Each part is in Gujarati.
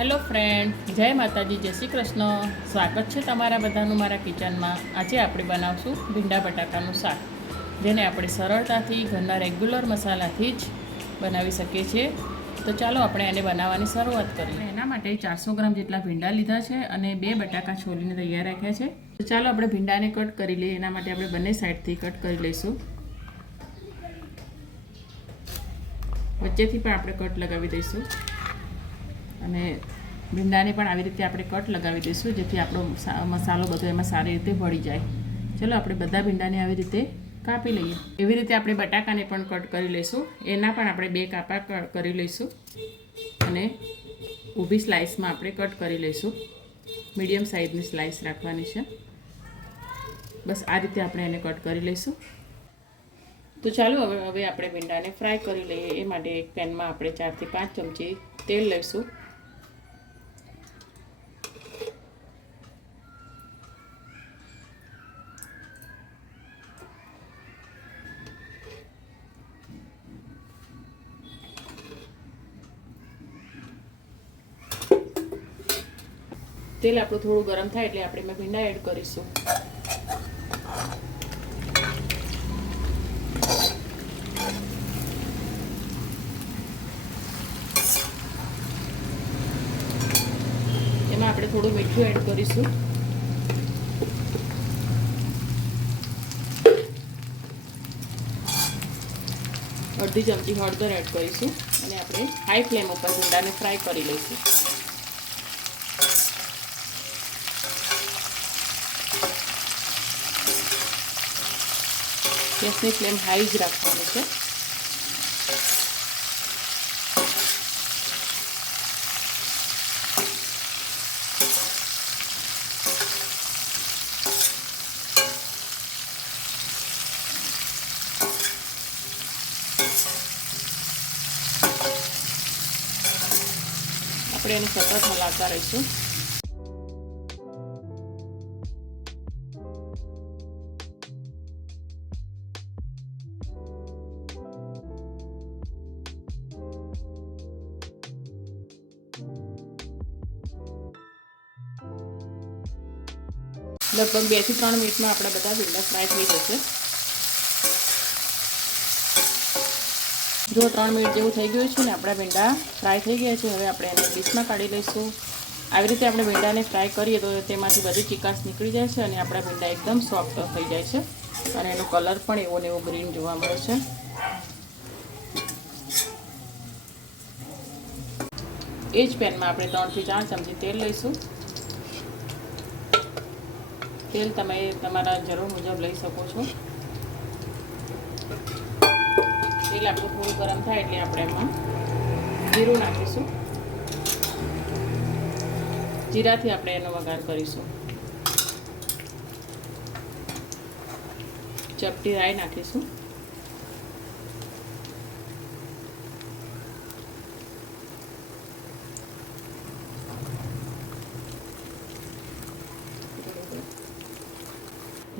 હેલો ફ્રેન્ડ, જય માતાજી, જય શ્રી કૃષ્ણ. સ્વાગત છે તમારા બધાનું મારા કિચનમાં. આજે આપણે બનાવશું ભીંડા બટાકાનું શાક, જેને આપણે સરળતાથી ઘરના રેગ્યુલર મસાલાથી જ બનાવી શકીએ છીએ. તો ચાલો આપણે એને બનાવવાની શરૂઆત કરીએ. એના માટે 400 ગ્રામ જેટલા ભીંડા લીધા છે અને 2 બટાકા છોલીને તૈયાર રાખ્યા છે. તો ચાલો આપણે ભીંડાને કટ કરી લઈએ. એના માટે આપણે બંને સાઈડથી કટ કરી લઈશું. વચ્ચેથી પણ આપણે કટ લગાવી દઈશું અને ભીંડાને પણ આવી રીતે આપણે કટ લગાવી દઈશું, જેથી આપણો મસાલો બધો એમાં સારી રીતે ભળી જાય. ચલો આપણે બધા ભીંડાને આવી રીતે કાપી લઈએ. એવી રીતે આપણે બટાકાને પણ કટ કરી લઈશું. એના પણ આપણે 2 કાપા કરી લઈશું અને ઊભી સ્લાઇસમાં આપણે કટ કરી લઈશું. મીડિયમ સાઇઝની સ્લાઇસ રાખવાની છે. બસ આ રીતે આપણે એને કટ કરી લઈશું. તો ચાલો હવે આપણે ભીંડાને ફ્રાય કરી લઈએ. એ માટે એક પેનમાં આપણે 4 થી 5 ચમચી તેલ લઈશું. તેલ આપણું થોડું ગરમ થાય એટલે આપણે એમાં ભીંડા એડ કરીશું. એમાં આપણે થોડું મીઠું એડ કરીશું. અડધી ચમચી હળદર એડ કરીશું અને આપણે હાઈ ફ્લેમ ઉપર ભીંડાને ફ્રાય કરી લઈશું. ગેસની ફ્લેમ હાઈ જ રાખવાની છે. આપણે એને સતત હલાવતા રહીશું. લગભગ 2 થી 3 મિનિટમાં આપણા બધા ભીંડા ફ્રાય થઈ જશે. જો 3 મિનિટ જેવું થઈ ગયું છે ને આપણા ભીંડા ફ્રાય થઈ ગયા છે. હવે આપણે એને ડીશમાં કાઢી લઈશું. આવી રીતે આપણે ભીંડાને ફ્રાય કરીએ તો તેમાંથી બધી ચીકાશ નીકળી જાય છે અને આપણા ભીંડા એકદમ સોફ્ટ થઈ જાય છે અને એનો કલર પણ એવો ને એવો ગ્રીન જોવા મળે છે. એ જ પેનમાં આપણે 3 થી 4 ચમચી તેલ લઈશું. તેલ તમે તમારા જરૂર મુજબ લઈ શકો છો. તેલ આપણું થોડું ગરમ થાય એટલે આપણે એમાં જીરું નાખીશું. જીરાથી આપણે એનો વઘાર કરીશું. ચપટી રાઈ નાખીશું.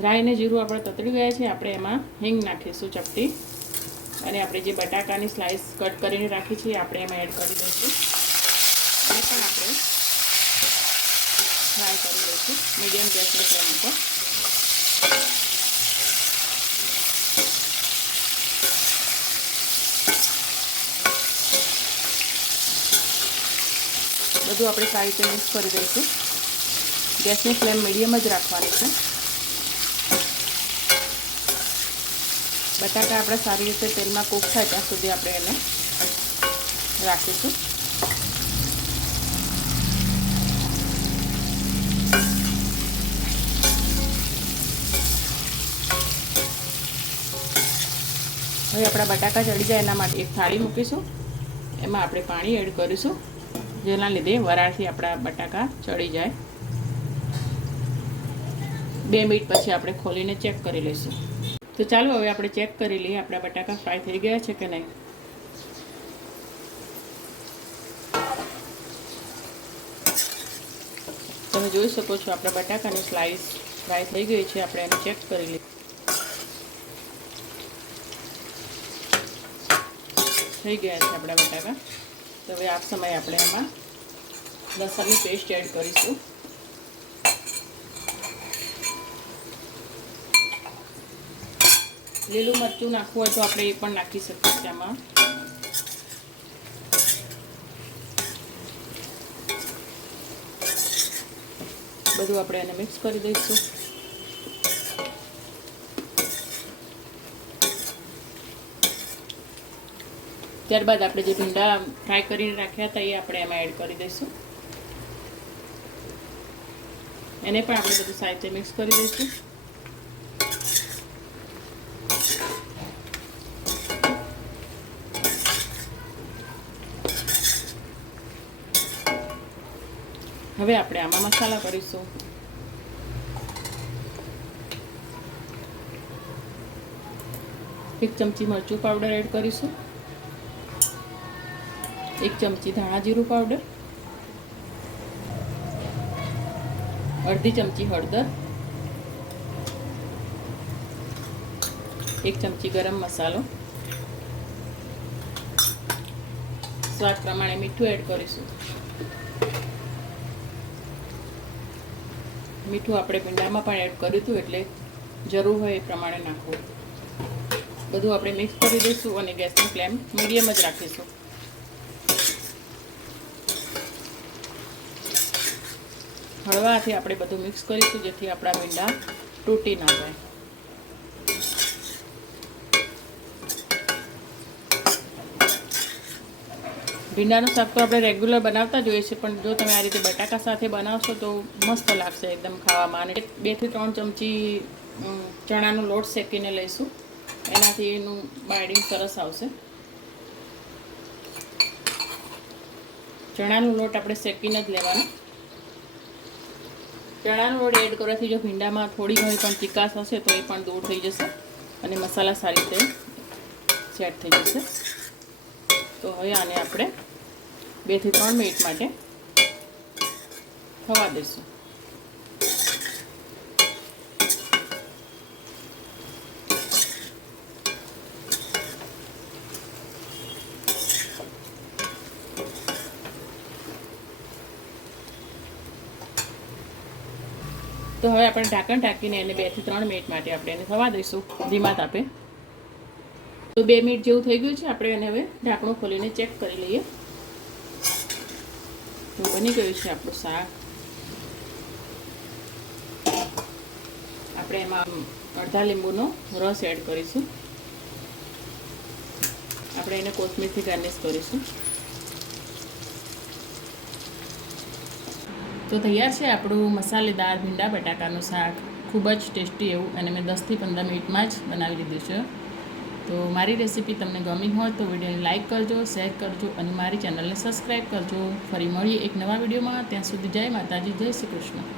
રાઈ ને જીરું આપણે તતડી ગયા છે. આપણે એમાં હિંગ નાખીશું ચપટી અને આપણે જે બટાકાની સ્લાઇસ કટ કરીને રાખી છે આપણે એમાં એડ કરી દઈશું. એ પણ આપણે ફ્રાય કરી દઈશું મીડિયમ ગેસની ફ્લેમ ઉપર. બધું આપણે સારી રીતે મિક્સ કરી દઈશું. ગેસની ફ્લેમ મીડિયમ જ રાખવાની છે. બટાકા આપણે સારી રીતે તેલમાં કૂક થાય ત્યાં સુધી આપણે એને રાખીશું. હવે આપણા બટાકા ચડી જાય એના માટે એક થાળી મૂકીશું. એમાં આપણે પાણી એડ કરીશું, જેના લીધે વરાળથી આપણા બટાકા ચડી જાય. 2 મિનિટ પછી આપણે ખોલીને ચેક કરી લઈશું. તો ચાલો હવે આપણે ચેક કરી લઈએ આપણા બટાકા ફ્રાય થઈ ગયા છે કે નહીં. તમે જોઈ શકો છો આપણા બટાકાની સ્લાઇસ ફ્રાય થઈ ગઈ છે. આપણે એને ચેક કરી લઈએ. થઈ ગયા છે આપણા બટાકા. તો હવે આ સમયે આપણે એમાં લસણની પેસ્ટ એડ કરીશું. લીલું મરચું નાખવું હોય તો આપણે એ પણ નાખી શકીએ છીએ આમાં. બધું આપણે એને મિક્સ કરી દઈશું. ત્યારબાદ આપણે જે ભીંડા ફ્રાય કરીને રાખ્યા હતા એ આપણે એમાં એડ કરી દઈશું. એને પણ આપણે બધું સાઈડે મિક્સ કરી દઈશું. હવે આપણે આમાં મસાલા કરીશું. એક ચમચી મરચું પાવડર એડ કરીશું. 1 ચમચી ધાણા જીરું પાવડર, અડધી ચમચી હળદર, 1 ચમચી ગરમ મસાલો, સ્વાદ પ્રમાણે મીઠું એડ કરીશું. મીઠું આપણે ભીંડામાં પણ એડ કર્યું હતું એટલે જરૂર હોય એ પ્રમાણે નાખવું. બધું આપણે મિક્સ કરી દઈશું અને ગેસની ફ્લેમ મીડિયમ જ રાખીશું. હળવાથી આપણે બધું મિક્સ કરીશું જેથી આપણા ભીંડા તૂટી ના જાય. ભીંડાનું શાક તો આપણે રેગ્યુલર બનાવતા જ હોઈએ છીએ, પણ જો તમે આ રીતે બટાકા સાથે બનાવશો તો મસ્ત લાગશે એકદમ ખાવામાં. અને 2 થી 3 ચમચી ચણાનો લોટ શેકીને લઈશું, એનાથી એનું બાઇન્ડિંગ સરસ આવશે. ચણાનો લોટ આપણે શેકીને જ લેવાનો. ચણાનો લોટ એડ કરવાથી જો ભીંડામાં થોડી ઘણી પણ ચીકાશ હશે તો એ પણ દૂર થઈ જશે અને મસાલા સારી રીતે સેટ થઈ જશે. તો હવે આને આપણે 2 થી 3 મિનિટ માટે થવા દઈશું. તો હવે આપણે ઢાંકણ ઢાંકીને એને 2 થી 3 મિનિટ માટે આપણે એને થવા દઈશું ધીમા તાપે. તો 2 મિનિટ જેવું થઈ ગયું છે. આપણે એને હવે ઢાંકણું ખોલીને ચેક કરી લઈએ. તો બની ગયું છે આપણું શાક. આપણે એમાં અડધા લીંબુનો રસ એડ કરીશું. આપણે એને કોથમીરથી ગાર્નિશ કરીશું. તો તૈયાર છે આપણું મસાલેદાર ભીંડા બટાકાનું શાક. ખૂબ જ ટેસ્ટી એવું, અને મેં 10 થી 15 મિનિટમાં જ બનાવી લીધું છે. તો મારી રેસીપી તમને ગમી હોય તો વિડીયોને લાઇક કરજો, શેર કરજો અને મારી ચેનલને સબસ્ક્રાઈબ કરજો. ફરી મળીએ એક નવા વિડીયોમાં. ત્યાં સુધી જય માતાજી, જય શ્રી કૃષ્ણ.